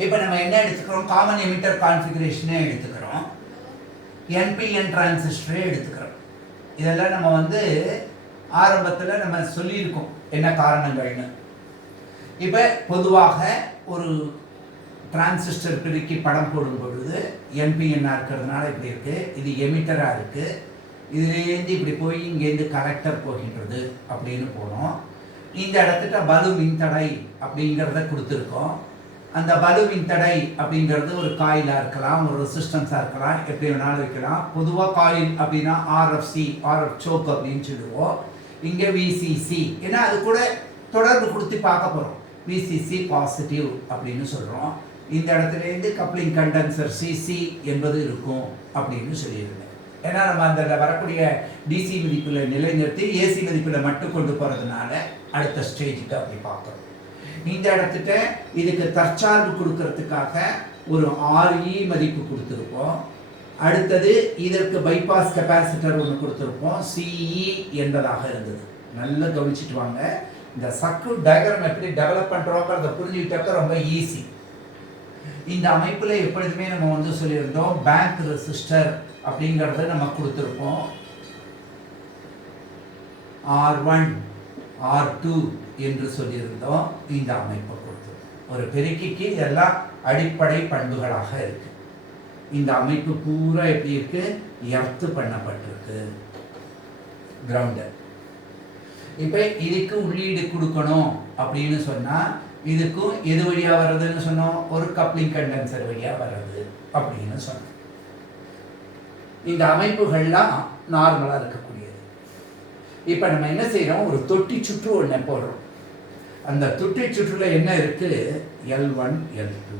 இப்போ நம்ம என்ன எடுத்துக்கிறோம், காமன் எமிட்டர் கான்ஃபிகரேஷனே எடுத்துக்கிறோம், NPN டிரான்சிஸ்டரே எடுத்துக்கிறோம். இதெல்லாம் நம்ம ஆரம்பத்தில் நம்ம சொல்லியிருக்கோம் என்ன காரணங்கள்னு. இப்போ பொதுவாக ஒரு டிரான்சிஸ்டர் பெருக்கி படம் போடும் பொழுது NPNஆக இருக்கிறதுனால இப்படி இருக்குது, இது எமிட்டராக இருக்குது, இதுலேருந்து இப்படி போய் இங்கேருந்து கலெக்டர் போகின்றது அப்படின்னு போகிறோம். இந்த இடத்துட்ட பலு மின்தடை அப்படிங்கிறத கொடுத்துருக்கோம். அந்த பலு மின்தடை அப்படிங்கிறது ஒரு காயிலாக இருக்கலாம், ஒரு ரெசிஸ்டன்ஸாக இருக்கலாம், எப்படி வேணாலும் வைக்கலாம். பொதுவாக காயில் அப்படின்னா RFC, RF சோக் அப்படின்னு சொல்லுவோம். இங்கே VCC, ஏன்னா அது கூட தொடர்பு கொடுத்து பார்க்க போகிறோம். VCC பாசிட்டிவ் அப்படின்னு சொல்கிறோம். இந்த இடத்துலேருந்து கப்ளிங் கண்டென்சர் CC என்பது இருக்கும் அப்படின்னு சொல்லியிருந்தேன். ஏன்னா நம்ம அந்த வரக்கூடிய DC மதிப்பில் நிலைநிறுத்தி AC மதிப்பில் மட்டும் கொண்டு போகிறதுனால அடுத்த ஸ்டேஜுக்கு அப்படி பார்க்குறோம். இந்த இடத்துட்ட இதுக்கு தற்சார்பு கொடுக்கறதுக்காக ஒரு RE மதிப்பு கொடுத்துருப்போம். அடுத்தது இதற்கு பைபாஸ் கெப்பாசிட்டர் ஒன்று கொடுத்துருப்போம், CE என்பதாக இருந்தது. நல்லா கவனிச்சுட்டு வாங்க. இந்த சர்க்யூட் டயக்ராம் எப்படி டெவலப் பண்ணுறோங்கிறத புரிஞ்சுக்கிட்டாக்க ரொம்ப ஈஸி. இந்த அமைப்பில் எப்பொழுதுமே நம்ம சொல்லியிருந்தோம், பேங்க் ரெசிஸ்டர் அப்படிங்கிறத நம்ம கொடுத்துருப்போம். R1 R2 என்று சொல்லியிருந்தோம். இந்த அமைப்பை கொடுத்தோம். ஒரு பெருக்கிக்கு இதெல்லாம் அடிப்படை பண்புகளாக இருக்கு. இந்த அமைப்பு பூரா எப்படி இருக்கு, எர்த்து பண்ணப்பட்டிருக்கு, கிரவுண்டர். இப்போ இதுக்கு உள்ளீடு கொடுக்கணும் அப்படின்னு சொன்னால் இதுக்கும் எது வழியாக வர்றதுன்னு சொன்னோம், ஒரு கப்ளிங் கண்டென்சர் வழியாக வர்றது அப்படின்னு சொன்னோம். இந்த அமைப்புகள்லாம் நார்மலாக இருக்கக்கூடியது. இப்போ நம்ம என்ன செய்கிறோம், ஒரு தொட்டி சுற்று ஒன்று போடுறோம். அந்த தொட்டி சுற்றுல என்ன இருக்கு, L1 L2.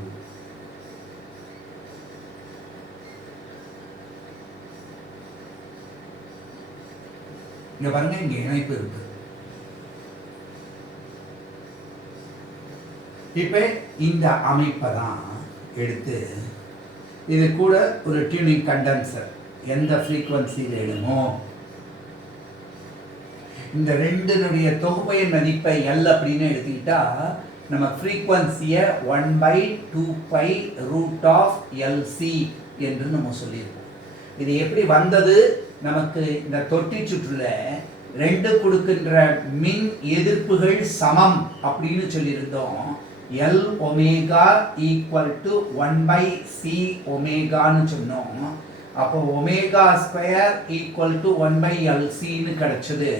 இங்க பாருங்க, இங்க இணைப்பு இருக்கு. இப்ப இந்த அமைப்பை தான் எடுத்து இது கூட ஒரு டியூனிங் கண்டென்சர் எந்த ஃப்ரீக்வன்சி வேணுமோ இந்த ரெண்டினுடைய தொகுப்பையின் மதிப்பை L அப்படின்னு எடுத்துக்கிட்டா நம்ம ஃப்ரீக்வன்சியை 1/2π√LC என்று நம்ம சொல்லியிருக்கோம். இது எப்படி வந்தது, நமக்கு இந்த தொட்டி சுற்றுல ரெண்டு கொடுக்கின்ற மின் எதிர்ப்புகள் சமம் அப்படின்னு சொல்லியிருந்தோம். L omega equal to 1/C ஒமேகான்னு சொன்னோம். அப்போ ஒமேகா ஸ்கொயர் ஈக்குவல் டு 1/LCன்னு கிடைச்சது.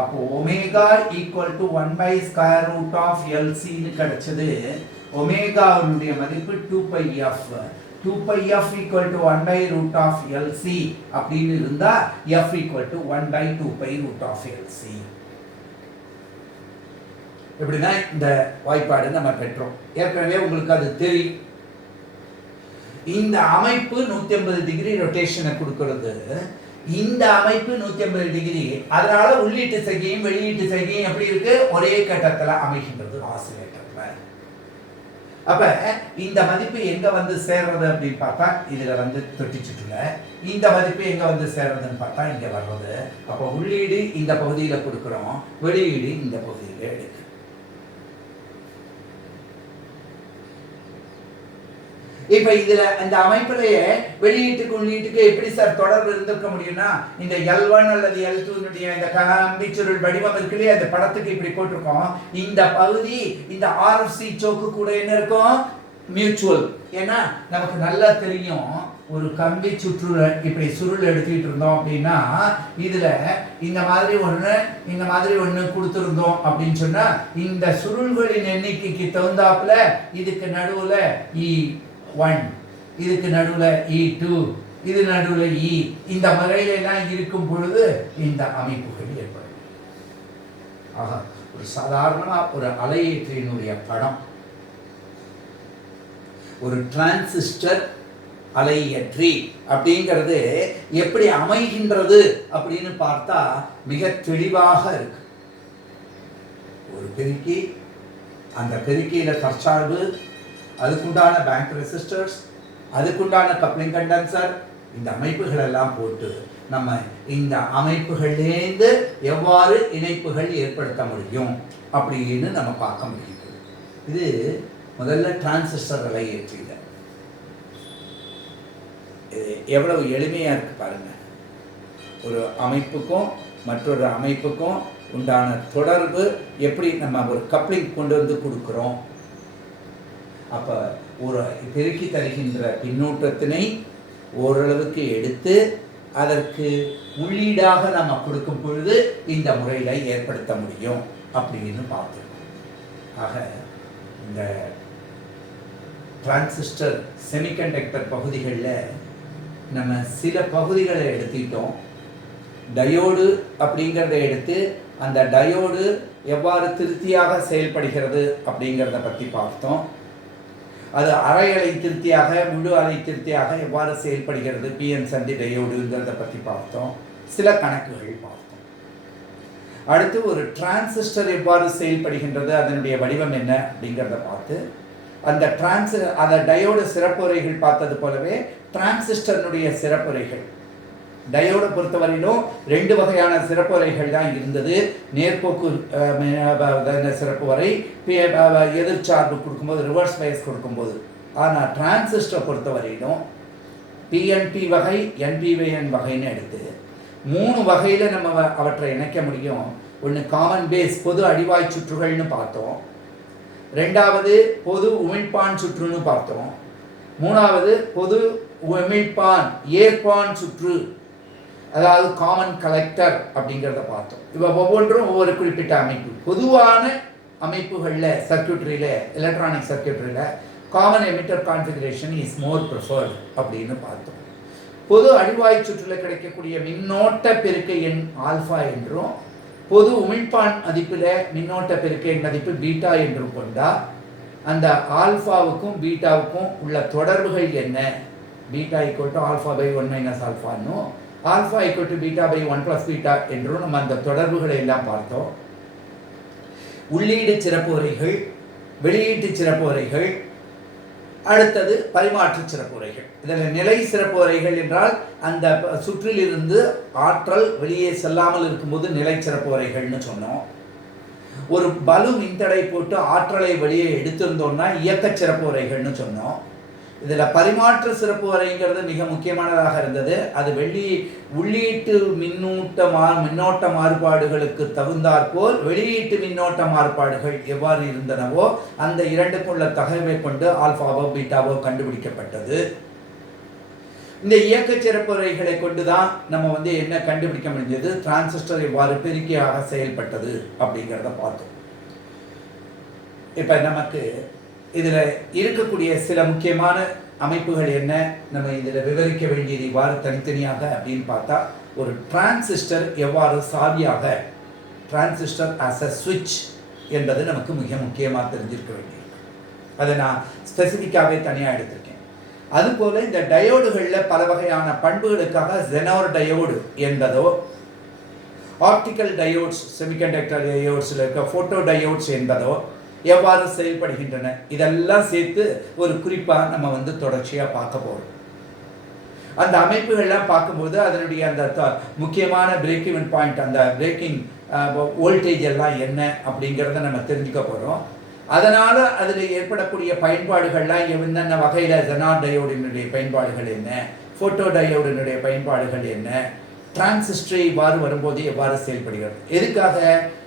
அப்போ ஒமேகா ஈக்குவல் டு 1/√LCன்னு கிடைச்சது. ஒமேகாவுடைய மதிப்பு 2πf. 2πf equal to 1/√LC அப்படின்னு இருந்தா f ஈக்குவல் டு 1/2π√LC. இப்படிதான் இந்த வாய்ப்பாடு நம்ம பெற்றோம். ஏற்கனவே உங்களுக்கு அது தெரியும். இந்த அமைப்பு 180 டிகிரி ரொட்டேஷனை கொடுக்கிறது. இந்த அமைப்பு 180 டிகிரி. அதனால உள்ளீட்டு சைகையும் வெளியீட்டு சைகையும் எப்படி இருக்கு, ஒரே கட்டத்துல அமைகின்றது ஆசிலேட்டர்ல. அப்ப இந்த மதிப்பு எங்க வந்து சேர்றது அப்படின்னு பார்த்தா இதுல வந்து தொட்டி சுற்றுல. இந்த மதிப்பு எங்க வந்து சேர்றதுன்னு பார்த்தா இங்க வர்றது. அப்ப உள்ளீடு இந்த பகுதியில கொடுக்கிறோம், வெளியீடு இந்த பகுதியில எடுக்கு. இப்ப இதுல இந்த அமைப்பிலேயே வெளியீட்டுக்கு உள்ளீட்டுக்கு எப்படி சார் தொடர்பு இருந்திருக்க முடியும்னா, இந்த L1 அல்லது L2 இந்த கம்பிச்சுருள் வடிவம் இருக்கு இல்லையா, இந்த படத்துக்கு இப்படி போட்டிருக்கோம். இந்த பகுதி இந்த RFC சோக்கு கூட என்ன இருக்கும், மியூச்சுவல். ஏன்னா நமக்கு நல்லா தெரியும், ஒரு கம்பி சுற்றுல இப்படி சுருள் எடுத்துக்கிட்டு இருந்தோம் அப்படின்னா இதுல இந்த மாதிரி ஒண்ணு கொடுத்துருந்தோம் அப்படின்னு சொன்னா இந்த சுருள்களின் எண்ணிக்கைக்கு தகுந்தாப்புல இதுக்கு நடுவுல E1, இதுக்கு நடுவுல E2, இது நடுவுல E, இந்த முறையில எல்லாம் இருக்கும் பொழுது இந்த அமைப்புகள் ஏற்படும். ஆக ஒரு சாதாரணமா ஒரு அலையேற்றியினுடைய படம், ஒரு டிரான்சிஸ்டர் அலையேற்றி அப்படிங்கிறது எப்படி அமைகின்றது அப்படின்னு பார்த்தா மிக தெளிவாக இருக்கு. ஒரு பெருக்கி, அந்த பெருக்கியில தற்சார்பு, அதுக்குண்டான பேங்க் ரெசிஸ்டர்ஸ், அதுக்குண்டான கப்ளிங் கண்டென்சர், இந்த அமைப்புகள் எல்லாம் போட்டு நம்ம இந்த அமைப்புகளிலேருந்து எவ்வாறு இணைப்புகள் ஏற்படுத்த முடியும் அப்படின்னு நம்ம பார்க்க முடியுது. இது முதல்ல டிரான்சிஸ்டர் அலையேற்றில எவ்வளவு எளிமையா இருக்கு பாருங்க. ஒரு அமைப்புக்கும் மற்றொரு அமைப்புக்கும் உண்டான தொடர்பு எப்படி நம்ம ஒரு கப்ளிங் கொண்டு வந்து கொடுக்கிறோம். அப்ப ஒரு பெருக்கி தருகின்ற பின்னூட்டத்தினை ஓரளவுக்கு எடுத்து அதற்கு உள்ளீடாக நம்ம கொடுக்கும் பொழுது இந்த முறையில ஏற்படுத்த முடியும் அப்படின்னு பார்த்துருக்கோம். ஆக இந்த டிரான்சிஸ்டர் செமிகண்டக்டர் பகுதிகளில் நம்ம சில பகுதிகளை எடுத்துக்கிட்டோம். டயோடு அப்படிங்கிறத எடுத்து அந்த டயோடு எவ்வாறு திருப்தியாக செயல்படுகிறது அப்படிங்கிறத பற்றி பார்த்தோம். அது அரை அலை திருப்தியாக முழு அலை திருப்தியாக எவ்வாறு செயல்படுகிறது பிஎன் சந்தி டயோடுங்கிறத பற்றி பார்த்தோம். சில கணக்குகள் பார்த்தோம். அடுத்து ஒரு டிரான்சிஸ்டர் எவ்வாறு செயல்படுகின்றது, அதனுடைய வடிவம் என்ன அப்படிங்கிறத பார்த்து அந்த டயோடு சிறப்புரைகள் பார்த்தது போலவே டிரான்சிஸ்டர்னுடைய சிறப்புரைகள், டயோடை பொறுத்தவரையிலும் 2 வகையான சிறப்புரைகள் தான் இருந்தது. நேர்போக்கு சிறப்பு வரை, எதிர்ச்சார்பு கொடுக்கும்போது, ரிவர்ஸ் பயஸ் கொடுக்கும்போது. ஆனால் டிரான்சிஸ்டரை பொறுத்தவரையிலும் பிஎன்பி வகை, என்பிவைஎன் வகைன்னு எடுத்து 3 வகையில் நம்ம அவற்றை இணைக்க முடியும். ஒன்று காமன் பேஸ் பொது அடிவாய் சுற்றுகள்னு பார்த்தோம். 2வது பொது உமிழ்ப்பான் சுற்றுன்னு பார்த்தோம். 3வது பொது உமிழ்ப்பான் ஏற்பான் சுற்று. அதாவது காமன் கலெக்டர் அப்படிங்கிறத பார்த்தோம். இப்போ ஒவ்வொன்றும் ஒவ்வொரு குறிப்பிட்ட அமைப்பு. பொதுவான அமைப்புகளில் சர்க்யூட்ரியில், எலக்ட்ரானிக் சர்க்யூட்ரியில் common emitter configuration is more preferred அப்படின்னு பார்த்தோம். பொது அடிவாய் சுற்றில் கிடைக்கக்கூடிய மின்னோட்ட பெருக்க எண் ஆல்ஃபா என்றும், பொது உமிழ்ப்பான் மதிப்பில் மின்னோட்ட பெருக்க எண் மதிப்பு பீட்டா என்றும் கொண்டா அந்த ஆல்ஃபாவுக்கும் பீட்டாவுக்கும் உள்ள தொடர்புகள் என்ன? Beta equal to alpha by 1 minus ஆல்ஃபான்னும், alpha equal to beta by 1 plus beta என்றும் நம்ம அந்த தொடர்புகளை எல்லாம் பார்த்தோம். உள்ளீடு சிறப்பு உரைகள், வெளியீட்டு சிறப்பு உரைகள், அடுத்தது பரிமாற்று சிறப்பு உரைகள். இதில் நிலை சிறப்பு உரைகள் என்றால் அந்த சுற்றிலிருந்து ஆற்றல் வெளியே செல்லாமல் இருக்கும்போது நிலை சிறப்பு உரைகள்னு சொன்னோம். ஒரு பலு மின்தடை போட்டு ஆற்றலை வெளியே எடுத்திருந்தோம்னா இயக்க சிறப்பு உரைகள்னு சொன்னோம். இதில் பரிமாற்று சிறப்பு உரைங்கிறது மிக முக்கியமானதாக இருந்தது. அது உள்ளீட்டு மின்னோட்ட மாறுபாடுகளுக்கு தகுந்தாற்போல் வெளியீட்டு மின்னோட்ட மாறுபாடுகள் எவ்வாறு இருந்தனவோ அந்த இரண்டுக்குள்ள தகவலை கொண்டு ஆல்ஃபாவோ பீட்டாவோ கண்டுபிடிக்கப்பட்டது. இந்த இயக்க சிறப்பு உரைகளை கொண்டு தான் நம்ம என்ன கண்டுபிடிக்க முடிஞ்சது, டிரான்சிஸ்டர் எவ்வாறு பெருக்கியாக செயல்பட்டது அப்படிங்கிறத பார்த்தோம். இப்போ நமக்கு இதில் இருக்கக்கூடிய சில முக்கியமான அமைப்புகள் என்ன, நம்ம இதில் விவரிக்க வேண்டியது இவ்வாறு தனித்தனியாக அப்படின்னு பார்த்தா, ஒரு டிரான்சிஸ்டர் எவ்வாறு சாவியாக, டிரான்சிஸ்டர் ஆஸ் அ சுவிட்ச் என்பது நமக்கு மிக முக்கியமாக தெரிஞ்சிருக்க வேண்டியிருக்கு. அதை நான் ஸ்பெசிஃபிக்காகவே தனியாக எடுத்திருக்கேன். அதுபோல் இந்த டயோடுகளில் பல வகையான பண்புகளுக்காக ஜெனோர் டயோடு என்பதோ, ஆப்டிக்கல் டயோட்ஸ், செமிகண்டக்டர் டயோட்ஸில் இருக்க ஃபோட்டோ டயோட்ஸ் என்பதோ எவ்வாறு செயல்படுகின்றன, இதெல்லாம் சேர்த்து ஒரு குறிப்பாக நம்ம தொடர்ச்சியாக பார்க்க போகிறோம். அந்த அமைப்புகள்லாம் பார்க்கும்போது அதனுடைய அந்த முக்கியமான பிரேக் ஈவன் பாயிண்ட், அந்த பிரேக்கிங் வோல்டேஜ் எல்லாம் என்ன அப்படிங்கிறத நம்ம தெரிஞ்சுக்க போகிறோம். அதனால் அதில் ஏற்படக்கூடிய பயன்பாடுகள்லாம் என்னென்ன வகையில், ஜெனார் டயோடினுடைய பயன்பாடுகள் என்ன, ஃபோட்டோ டயோடினுடைய பயன்பாடுகள் என்ன, டிரான்சிஸ்டர் இவ்வாறு வரும்போது எவ்வாறு செயல்படுகிறது, எதுக்காக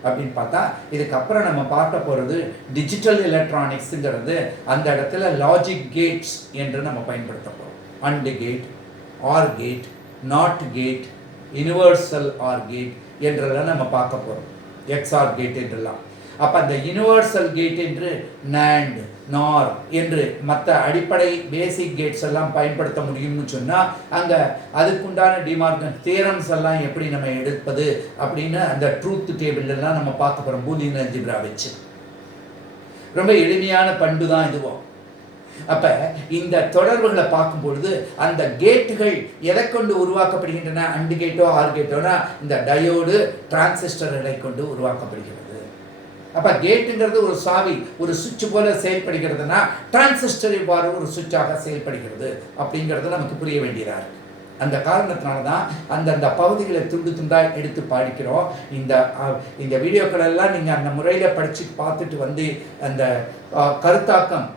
அப்படின்னு பார்த்தா, இதுக்கப்புறம் நம்ம பார்க்க போகிறது டிஜிட்டல் எலக்ட்ரானிக்ஸுங்கிறது. அந்த இடத்துல லாஜிக் கேட்ஸ் என்று நம்ம பயன்படுத்த போகிறோம். AND gate, OR gate, NOT gate, universal or gate என்றெல்லாம் நம்ம பார்க்க போகிறோம். எக்ஸ்ஆர் கேட் என்றெல்லாம். அப்போ அந்த யூனிவர்சல் கேட் என்று NAND, NOR என்று மற்ற அடிப்படை பேசிக் கேட்ஸ் எல்லாம் பயன்படுத்த முடியும்னு சொன்னால், அங்கே அதுக்குண்டான டிமார்கன் தியரம்ஸ் எல்லாம் எப்படி நம்ம எடுப்பது அப்படின்னு அந்த ட்ரூத் டேபிள்லாம் நம்ம பார்க்க போகிறோம். பூலியன் அல்ஜிப்ரா வச்சு ரொம்ப எளிமையான பண்பு தான் இதுவும். அப்போ இந்த தொடர்புகளை பார்க்கும் பொழுது அந்த கேட்டுகள் எதை கொண்டு உருவாக்கப்படுகின்றன, அண்டு கேட்டோ ஆர் கேட்டோனா இந்த டயோடு டிரான்சிஸ்டர்களை கொண்டு உருவாக்கப்படுகிறது. அப்போ கேட்டுங்கிறது ஒரு சாவி, ஒரு சுவிட்ச் போல செயல்படுகிறதுனா டிரான்சிஸ்டர் இவ்வாறு ஒரு சுவிட்சாக செயல்படுகிறது அப்படிங்கிறது நமக்கு புரிய வேண்டியதாக இருக்குது. அந்த காரணத்தினால தான் அந்தந்த பகுதிகளை துண்டு துண்டாக எடுத்து படிக்கிறோம். இந்த வீடியோக்கள் எல்லாம் நீங்கள் அந்த முறையில் படித்து பார்த்துட்டு அந்த கருத்தாக்கம்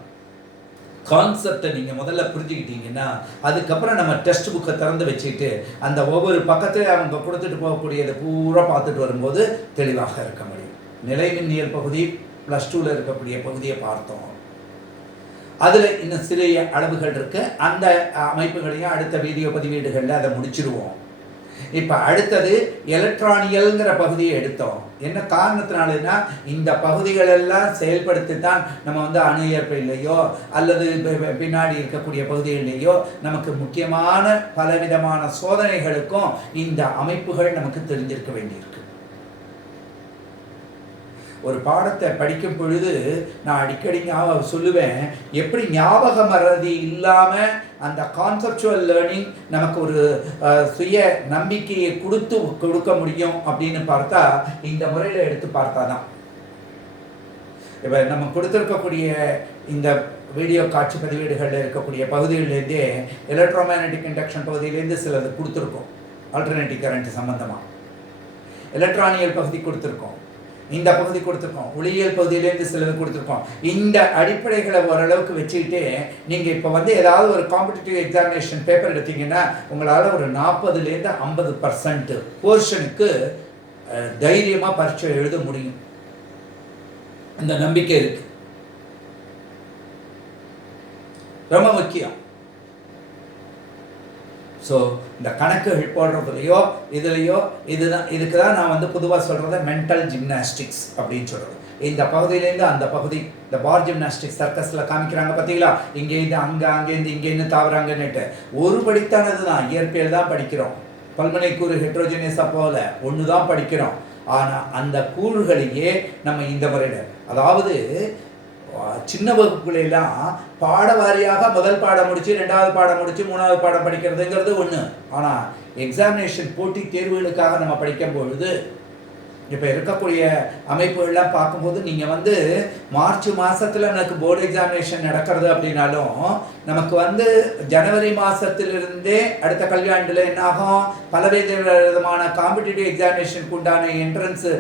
கான்செப்டை நீங்கள் முதல்ல புரிஞ்சுக்கிட்டீங்கன்னா, அதுக்கப்புறம் நம்ம டெக்ஸ்ட் புக்கை திறந்து வச்சுக்கிட்டு அந்த ஒவ்வொரு பக்கத்தையும் அவங்க கொடுத்துட்டு போகக்கூடியதை பூரா பார்த்துட்டு வரும்போது தெளிவாக இருக்க முடியும். நிலைமின்னியல் பகுதி +2ல் இருக்கக்கூடிய பகுதியை பார்த்தோம். அதில் இன்னும் சிறிய அளவுகள் இருக்குது. அந்த அமைப்புகளையும் அடுத்த வீடியோ பதிவேடுகளில் அதை முடிச்சிருவோம். இப்போ அடுத்தது எலக்ட்ரானியல்ங்கிற பகுதியை எடுத்தோம். என்ன காரணத்தினாலனா, இந்த பகுதிகளெல்லாம் செயல்படுத்தி தான் நம்ம அணு இயற்பிலையோ அல்லது பின்னாடி இருக்கக்கூடிய பகுதிகளிலேயோ நமக்கு முக்கியமான பலவிதமான சோதனைகளுக்கும் இந்த அமைப்புகள் நமக்கு தெரிஞ்சிருக்க வேண்டியிருக்கு. ஒரு பாடத்தை படிக்கும் பொழுது நான் அடிக்கடி சொல்லுவேன், எப்படி ஞாபக மறதி இல்லாமல் அந்த கான்செப்சுவல் லேர்னிங் நமக்கு ஒரு சுய நம்பிக்கையை கொடுக்க முடியும் அப்படின்னு பார்த்தா, இந்த முறையில் எடுத்து பார்த்தா தான். இப்போ நம்ம கொடுத்துருக்கக்கூடிய இந்த வீடியோ காட்சி பதிவேடுகளில் இருக்கக்கூடிய பகுதிகளிலேருந்தே எலக்ட்ரோமேக்னெட்டிக் இண்டக்ஷன் பகுதியிலேருந்து சிலது கொடுத்துருக்கோம். ஆல்டர்னேட்டிவ் கரண்ட் சம்பந்தமாக எலக்ட்ரானியல் பகுதி கொடுத்துருக்கோம், இந்த பகுதி கொடுத்துருக்கோம், ஒளியியல் பகுதியிலேருந்து சிலது கொடுத்துருக்கோம். இந்த அடிப்படைகளை ஓரளவுக்கு வச்சுக்கிட்டு நீங்கள் இப்போ ஏதாவது ஒரு காம்படிட்டிவ் எக்ஸாமினேஷன் பேப்பர் எடுத்தீங்கன்னா உங்களால் ஒரு 40% 50% போர்ஷனுக்கு தைரியமாக பரீட்சை எழுத முடியும். அந்த நம்பிக்கை இருக்கு. ரொம்ப முக்கியம். ஸோ இந்த கணக்குகள் போடுறதுலையோ இதுலேயோ இதுக்கு தான் நான் வந்து பொதுவாக சொல்கிறத மென்டல் ஜிம்னாஸ்டிக்ஸ் அப்படின்னு சொல்கிறது. இந்த பகுதியிலேருந்து அந்த பகுதி, இந்த பார் ஜிம்னாஸ்டிக்ஸ் சர்க்கஸில் காமிக்கிறாங்க பார்த்தீங்களா, இங்கேருந்து அங்கேருந்து இங்கேருந்து தாவறாங்கன்னுட்டு ஒரு படித்தானது தான். இயற்பியல் தான் படிக்கிறோம், பல்மனை கூறு ஹெட்ரோஜினியஸாக போல ஒன்று தான் படிக்கிறோம். ஆனால் அந்த கூறுகளையே நம்ம இந்த முறையில், அதாவது சின்ன வகுப்புகளெல்லாம் பாட வாரியாக முதல் பாடம் முடித்து ரெண்டாவது பாடம் முடித்து மூணாவது பாடம் படிக்கிறதுங்கிறது ஒன்று. ஆனால் எக்ஸாமினேஷன் போட்டி தேர்வுகளுக்காக நம்ம படிக்கும் பொழுது இப்போ இருக்கக்கூடிய அமைப்புகள்லாம் பார்க்கும்போது நீங்கள் வந்து மார்ச் மாதத்தில் எனக்கு போர்டு எக்ஸாமினேஷன் நடக்கிறது அப்படின்னாலும் நமக்கு வந்து ஜனவரி மாதத்திலிருந்தே அடுத்த கல்வியாண்டில் என்னாகும், பலவேறு விதமான காம்படிட்டிவ் எக்ஸாமினேஷனுக்கு உண்டான என்ட்ரன்ஸு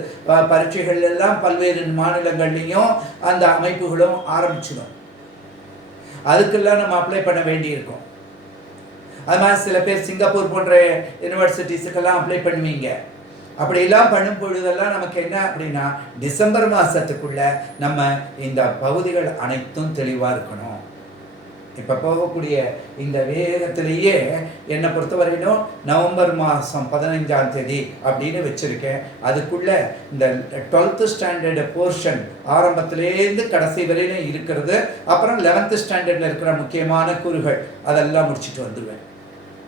பரீட்சைகள் எல்லாம் பல்வேறு மாநிலங்கள்லேயும் அந்த அமைப்புகளும் ஆரம்பிச்சிடும். அதுக்கெல்லாம் நம்ம அப்ளை பண்ண வேண்டியிருக்கும். அது மாதிரி சில பேர் சிங்கப்பூர் போன்ற யூனிவர்சிட்டிஸுக்கெல்லாம் அப்ளை பண்ணுவீங்க. அப்படியெல்லாம் பண்ணும் பொழுதெல்லாம் நமக்கு என்ன அப்படின்னா, டிசம்பர் மாதத்துக்குள்ள நம்ம இந்த பகுதிகள் அனைத்தும் தெளிவாக இருக்கணும். இப்போ போகக்கூடிய இந்த வேகத்திலேயே என்னை பொறுத்தவரையிலும் நவம்பர் மாதம் 15ஆம் தேதி அப்படின்னு வச்சுருக்கேன். அதுக்குள்ளே இந்த 12th ஸ்டாண்டர்டு போர்ஷன் ஆரம்பத்திலேருந்து கடைசி வரையிலும் இருக்கிறது, அப்புறம் 11th ஸ்டாண்டர்டில் இருக்கிற முக்கியமான கூறுகள் அதெல்லாம் முடிச்சுட்டு வந்துடுவேன்.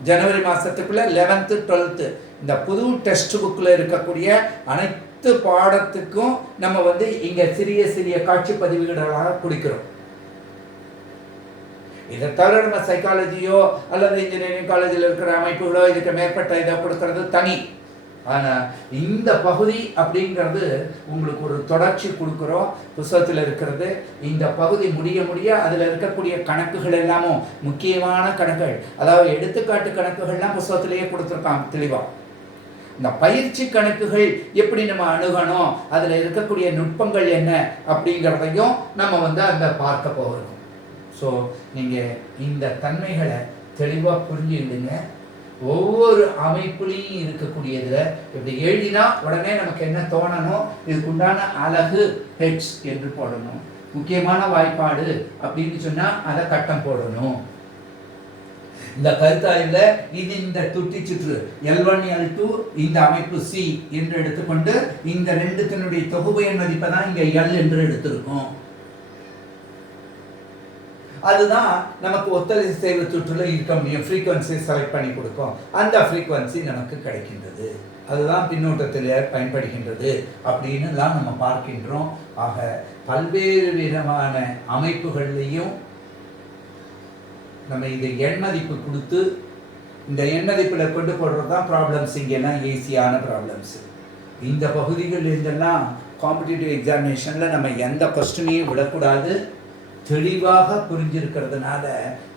ஜனவரி மாதத்துக்குள்ளே 11th 12th இந்த புது டெக்ஸ்ட் புக்கில் இருக்கக்கூடிய அனைத்து பாடத்துக்கும் நம்ம வந்து இங்கே சிறிய சிறிய காட்சி பதிவுகளாக கொடுக்கிறோம். இதை தவிர நம்ம சைக்காலஜியோ அல்லது இன்ஜினியரிங் காலேஜில் இருக்கிற அமைப்புகளோ இதுக்கு மேற்பட்ட இதை கொடுக்கறது தனி. ஆனால் இந்த பகுதி அப்படிங்கிறது உங்களுக்கு ஒரு தொடர்ச்சி கொடுக்குறோம். புத்தகத்தில் இருக்கிறது இந்த பகுதி முடிய முடிய அதில் இருக்கக்கூடிய கணக்குகள் எல்லாமும் முக்கியமான கணக்குகள், அதாவது எடுத்துக்காட்டு கணக்குகள்லாம் புத்தகத்திலேயே கொடுத்துருக்காங்க தெளிவாக. இந்த பயிற்சி கணக்குகள் எப்படி நம்ம அணுகணும், அதில் இருக்கக்கூடிய நுட்பங்கள் என்ன அப்படிங்கிறதையும் நம்ம வந்து அங்கே பார்க்க போகிறோம். ஸோ நீங்கள் இந்த தன்மைகளை தெளிவாக புரிஞ்சுக்கிடுங்க. ஒவ்வொரு அமைப்புலையும் இருக்கக்கூடியதில் இப்படி எழுதினா உடனே நமக்கு என்ன தோணணும், இதுக்குண்டான அழகு ஹெட்ஸ் என்று போடணும். முக்கியமான வாய்ப்பாடு அப்படின்னு சொன்னால் அதை கட்டம் போடணும். இந்த கருத்தாய்வில் இது இந்த துட்டி சுற்று L1 L2 இந்த அமைப்பு C என்று எடுத்துக்கொண்டு இந்த ரெண்டுத்தினுடைய தொகுபயன் மதிப்பை தான் இங்கே L என்று எடுத்திருக்கோம். அதுதான் நமக்கு ஒத்ததிசைவு சுற்றுல இருக்க முடியும். ஃப்ரீக்வன்சி செலக்ட் பண்ணி கொடுக்கும், அந்த ஃப்ரீக்வன்சி நமக்கு கிடைக்கின்றது. அதுதான் பின்னூட்டத்தில் பயன்படுகின்றது அப்படின்னுலாம் நம்ம பார்க்கின்றோம். ஆக பல்வேறு விதமான அமைப்புகள்லையும் நம்ம இந்த எண் மதிப்பு கொடுத்து இந்த எண் மதிப்பில் கொண்டு போடுறது தான் ப்ராப்ளம்ஸ். இங்கெல்லாம் ஈஸியான ப்ராப்ளம்ஸ். இந்த பகுதிகள் இருந்தெல்லாம் காம்படிட்டிவ் எக்ஸாமினேஷனில் நம்ம எந்த கொஸ்டினையும் விடக்கூடாது. தெளிவாக புரிஞ்சிருக்கிறதுனால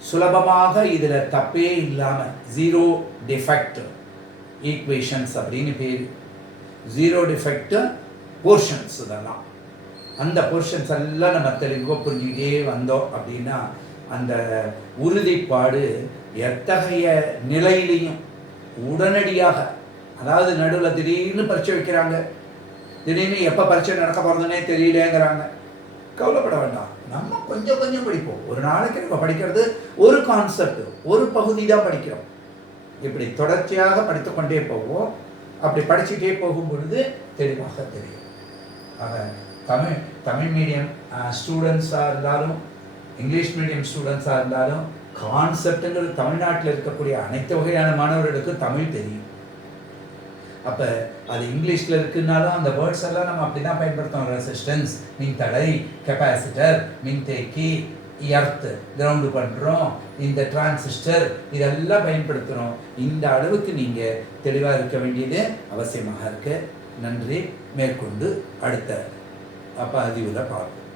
சுலபமாக இதில் தப்பே இல்லாமல் ஜீரோ டிஃபெக்ட் ஈக்குவேஷன்ஸ் அப்படின்னு பேர். ஜீரோ டிஃபெக்ட் போர்ஷன்ஸ் இதெல்லாம், அந்த போர்ஷன்ஸ் எல்லாம் நம்ம தெளிவாக புரிஞ்சுக்கிட்டே வந்தோம் அப்படின்னா அந்த உறுதிப்பாடு எத்தகைய நிலையிலையும் உடனடியாக, அதாவது நடுவில் திடீர்னு பரீட்சை வைக்கிறாங்க, திடீர்னு எப்போ பரீட்சை நடக்க போகிறதுனே தெரியலேங்கிறாங்க, கவலைப்பட வேண்டாம். நம்ம கொஞ்சம் கொஞ்சம் படிப்போம். ஒரு நாளைக்கு நம்ம படிக்கிறது ஒரு கான்செப்ட், ஒரு பகுதி தான் படிக்கிறோம். இப்படி தொடர்ச்சியாக படித்து கொண்டே போவோம். அப்படி படிச்சுட்டே போகும் பொழுது தெளிவாக தெரியும். ஆக தமிழ் மீடியம் ஸ்டூடெண்ட்ஸாக இருந்தாலும் இங்கிலீஷ் மீடியம் ஸ்டூடெண்ட்ஸாக இருந்தாலும் கான்செப்டுங்கிறது தமிழ்நாட்டில் இருக்கக்கூடிய அனைத்து வகையான மாணவர்களுக்கு தமிழ் தெரியும். அப்போ அது இங்கிலீஷில் இருக்குன்னாலும் அந்த வேர்ட்ஸ் எல்லாம் நம்ம அப்படி தான் பயன்படுத்தோம். ரெசிஸ்டன்ஸ், மின்தடை, கெப்பாசிட்டர், மின்தேக்கி, எர்த், கிரவுண்டு பண்ணுறோம், இந்த டிரான்சிஸ்டர், இதெல்லாம் பயன்படுத்துகிறோம். இந்த அளவுக்கு நீங்கள் தெளிவாக இருக்க வேண்டியது அவசியமாக இருக்குது. நன்றி. மேற்கொண்டு அடுத்த பதிவில் பார்ப்போம்.